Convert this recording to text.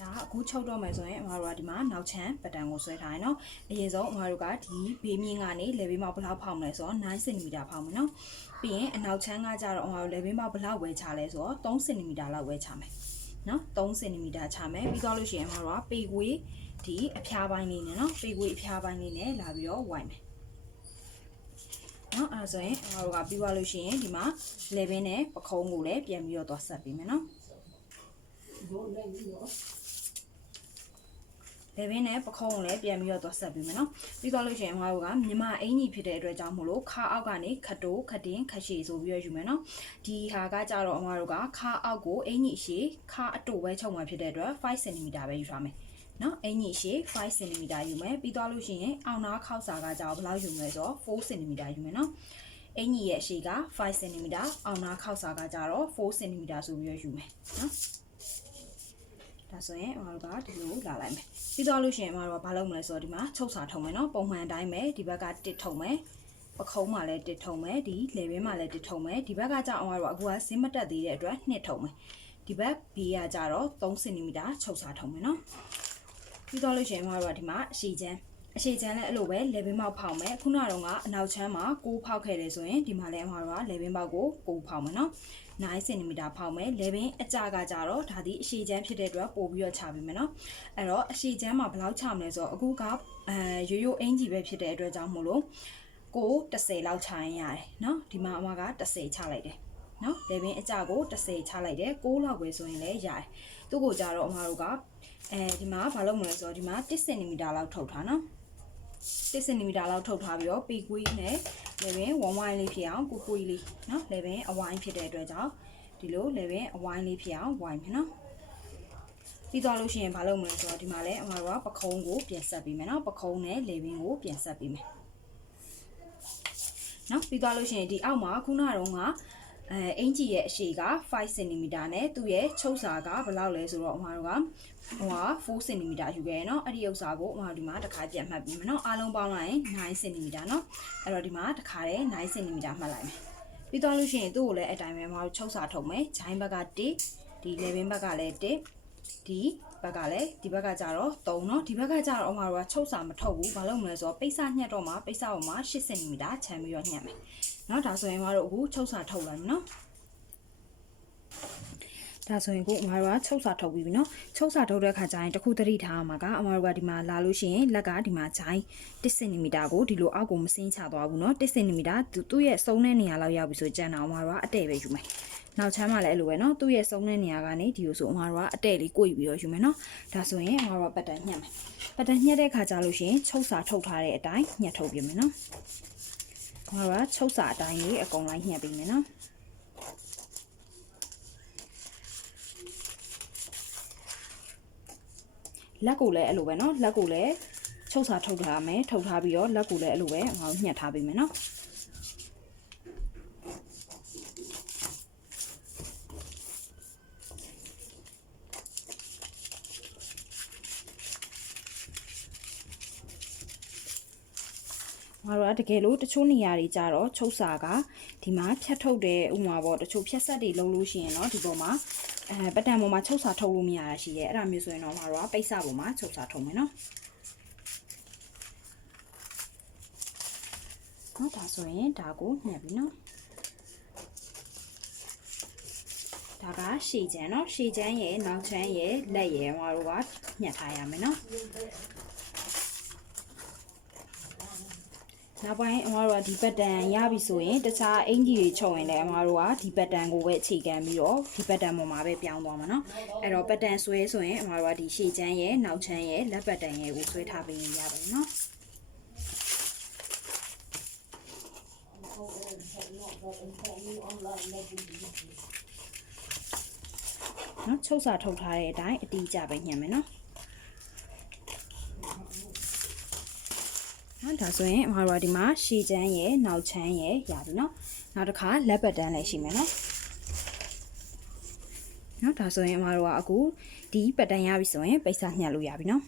ဒါကအခုချုပ်တော့မယ်ဆိုရင်အမတို့ကဒီမှာနောက်ချမ်းပတန်ကိုဆွဲထားရနော်အရင်ဆုံးအမတို့ကဒီဘေးမြင့်ကနေလေဘေးမှာဘယ်လောက်ဖောက်မလဲဆိုတော့9 cm ဖောက်မယ်နော်ပြီးရင်အနောက်ချမ်းကကြတော့အမတို့လေဘေးမှာဘယ်လောက်ဝဲချလဲဆိုတော့3 cm လောက်ဝဲချမယ်နော်3 cm ချမယ်ပြီးတော့လို့ရှိရင်အမတို့ကပေကွေးဒီအဖျားပိုင်းလေးနဲ့နော်ပေကွေးအဖျားပိုင်းလေးနဲ့လာပြီးတော့ဝိုင်မယ်နော်အဲဒါဆိုရင်အမတို့ကပြီးသွားလို့ရှိရင်ဒီမှာလေဘင်းနဲ့ပခုံးကိုလည်းပြန်ပြီးတော့သွားဆက်ပေးမယ်နော် လေဘင်းနဲ့ပခုံးကိုလည်းပြန်ပြီးတော့သွားဆက်ပြီးမယ်နော်ပြီးတော့လို့ရှိရင်ငါတို့ကမြမအင်ကြီးဖြစ်တဲ့အတွက်ကြောင့်မို့လို့ခါအောက်ကနေခတ်တိုးခတ်တင်းခတ်ရှည်ဆိုပြီးတော့ယူမယ်နော်ဒီဟာကကြတော့ငါတို့ကခါအောက်ကိုအင်ကြီးရှည်ခါအတူပဲချုပ်မှာဖြစ်တဲ့အတွက်5 cm ပဲယူထားမယ်နော်အင်ကြီးရှည်5 cm ယူမယ်ပြီးတော့လို့ရှိရင်အောင်နာခောက်စာကကြတော့ဘယ်လောက်ယူမလဲဆိုတော့4 cm ယူမယ်နော်အင်ကြီးရဲ့အရှိက5 cm အောင်နာခောက်စာကကြတော့4 cm ဆိုပြီးတော့ယူမယ်နော် ဒါဆိုရင်အမတို့ကဒီလိုလာလိုက်မယ်ပြီးတော့လို့ရှိရင်အမတို့ကဘာလုပ်မလဲဆိုတော့ဒီမှာချုပ်စာထုံမယ်နော်ပုံမှန်အတိုင်းပဲဒီဘက်ကတစ်ထုံမယ်ပခုံးမှာလည်းတစ်ထုံမယ်ဒီလေဘင်းမှာလည်းတစ်ထုံမယ်ဒီဘက်ကကျအမတို့ကအခုကစင်းမတက်သေးတဲ့အတွက်နှစ်ထုံမယ်ဒီဘက်ဘေးကကျတော့3 cm ချုပ်စာထုံမယ်နော်ပြီးတော့လို့ရှိရင်အမတို့ကဒီမှာအရှိချမ်းအရှိချမ်းလည်းအဲ့လိုပဲလေဘင်းပေါက်ဖောက်မယ်ခုနကတော့ကအနောက်ချမ်းမှာ6ဖောက်ခဲ့တယ်ဆိုရင်ဒီမှာလည်းအမတို့ကလေဘင်းပေါက်ကို6ဖောက်မယ်နော် 9 cm ဖောက်မယ်လေဘင်းအကြကကြတော့ဒါဒီအရှိချမ်းဖြစ်တဲ့အတွက်ပို့ပြီးတော့ချပေးမယ်နော်အဲ့တော့အရှိချမ်းမှာဘယ်လောက်ချမလဲဆိုတော့အခုကအဲရိုးရိုးအင်ကြီးပဲဖြစ်တဲ့အတွက်ကြောင့်မို့လို့ကို30လောက်ချရင်ရတယ်နော်ဒီမှာအမက30ချလိုက်တယ်နော်လေဘင်းအကြကို30ချလိုက်တယ်6လောက်ပဲဆိုရင်လည်းရတယ်သူ့ကိုကြတော့အမတို့ကအဲဒီမှာဘာလုပ်မလဲဆိုတော့ဒီမှာ1 cm လောက်ထုတ်ထားနော်1 cm လောက်ထုတ်ထားပြီးတော့ပီကွီးနဲ့ လေဘင်းဝမ်ဝိုင်းလေးဖြစ်အောင်ကူကွီးလေးနော်လေဘင်းအဝိုင်းဖြစ်တဲ့အတွက်ကြောင့်ဒီလိုလေဘင်းအဝိုင်းလေးဖြစ်အောင်ဝိုင်းမယ်နော်ပြီးသွားလို့ရှိရင်ဘာလုပ်မလဲဆိုတော့ဒီမှာလဲအမတို့ကပခုံးကိုပြန်ဆက်ပေးမယ်နော်ပခုံးနဲ့လေဘင်းကိုပြန်ဆက်ပေးမယ်နော်ပြီးသွားလို့ရှိရင်ဒီအောက်မှာခုနကတော့က အဲအင်ဂျီရဲ့အရှည်က5 cm နဲ့သူ့ရဲ့ချုပ်စာကဘယ်လောက်လဲဆိုတော့အမတို့ကဟိုဟာ4 cm ယူခဲ့ရနော်အဲ့ဒီဥစ္စာကိုအမတို့ဒီမှာတစ်ခါပြန်မှတ်ပြီးမယ်နော်အားလုံးပေါင်းလိုက်ရင်9 cm နော်အဲ့တော့ဒီမှာတစ်ခါတည်း9 cm မှတ်လိုက်မယ်ပြီးတော့လို့ရှိရင်သူ့ကိုလည်းအတိုင်းပဲအမတို့ချုပ်စာထုတ်မယ်ဂျိုင်းဘက်က1ဒီလေဘင်းဘက်ကလည်း1ဒီ ဘက်ကလည်းဒီဘက်ကကြတော့3เนาะဒီဘက်ကကြတော့အမတို့ကချုပ်စာမထုတ်ဘူးဘာလို့မလဲဆိုတော့ပိတ်စညှက်တော့မှပိတ်စပေါ်မှာ8 cm ခြံပြီးတော့ညှက်မယ်เนาะဒါဆိုရင်အမတို့အခုချုပ်စာထုတ်လိုက်မယ်เนาะ ဒါဆိုရင်ကိုအမတို့ကချုပ်စာထုတ်ပြီးပြီနော်ချုပ်စာထုတ်တဲ့ခါကျရင်တစ်ခုသတိထားအောင်မှာကအမတို့ကဒီမှာလာလို့ရှိရင်လက်ကဒီမှာဂျိုင်း1 cm ကိုဒီလိုအောက်ကိုမစင်းချသွားဘူးနော်1 cm သူသူ့ရဲ့စုံတဲ့နေရာလောက်ရောက်ပြီဆိုကြံတော့အမတို့ကအတဲ့ပဲယူမယ် နောက်ချမ်းမှလည်းအဲ့လိုပဲနော်သူ့ရဲ့စုံတဲ့နေရာကနေဒီလိုဆိုအမတို့ကအတဲ့လေးကိုပြီးတော့ယူမယ်နော်ဒါဆိုရင်အမတို့ကပတ်တန်ညှက်မယ်ပတ်တန်ညှက်တဲ့ခါကျလို့ရှိရင်ချုပ်စာထုတ်ထားတဲ့အတိုင်းညှက်ထုတ်ပြမယ်နော်အမတို့ကချုပ်စာအတိုင်းလေးအကုန်လိုက်ညှက်ပေးမယ်နော် လက်ကိုလည်းအဲ့လိုပဲเนาะလက်ကိုလည်းချုပ်စာထုတ်ထားမယ်ထုတ်ထားပြီးတော့လက်ကိုလည်းအဲ့လိုပဲငါတို့ညှက်ထားပေးမယ်เนาะ ငါတို့ကတကယ်လို့တချို့နေရာတွေကြတော့ချုပ်စာကဒီမှာဖြတ်ထုတ်တယ်ဥမာပေါ့တချို့ဖြတ်ဆက်တွေလုံးလို့ရှိရင်เนาะဒီပေါ်မှာအဲပတံပေါ်မှာချုပ်စာထုတ်လို့မရတာရှိရဲ့အဲ့ဒါမျိုးဆိုရင်တော့ငါတို့ကပိတ်စပေါ်မှာချုပ်စာထုတ်မယ်เนาะနော်ဒါဆိုရင်ဒါကိုညှက်ပြီเนาะဒါကရှည်ချမ်းเนาะရှည်ချမ်းရဲ့နောက်ချမ်းရဲ့လက်ရဲ့ငါတို့ကညှက်ထားရမယ်เนาะ နောက်ပိုင်းအမတို့ကဒီပတ်တန်ရပြီဆိုရင်တခြားအင်ဂျီတွေချုပ်ရင်လည်းအမတို့ကဒီပတ်တန်ကိုပဲအခြေခံပြီးတော့ဒီပတ်တန်ပေါ်မှာပဲပြောင်းသွားမှာเนาะအဲ့တော့ပတ်တန်ဆွဲဆိုရင်အမတို့ကဒီရှေ့ချမ်းရဲ့နောက်ချမ်းရဲ့လက်ပတ်တန်ရဲ့ကိုဆွဲထားပေးရင်ရပါတယ်เนาะနော်ချုပ်စာထုတ်ထားတဲ့အတိုင်းအတီးကြပဲညှံမယ်နော် နော်ဒါဆိုရင်အမတို့ကဒီမှာရှည်ချမ်းရဲ့နောက်ချမ်းရဲ့ရပြီနော်နောက်တစ်ခါလက်ပတ်တန်းလည်းရှိမယ်နော်နော်ဒါဆိုရင်အမတို့ကအခုဒီပတ်တန်းရပြီဆိုရင်ပိတ်စာညှက်လို့ရပြီနော်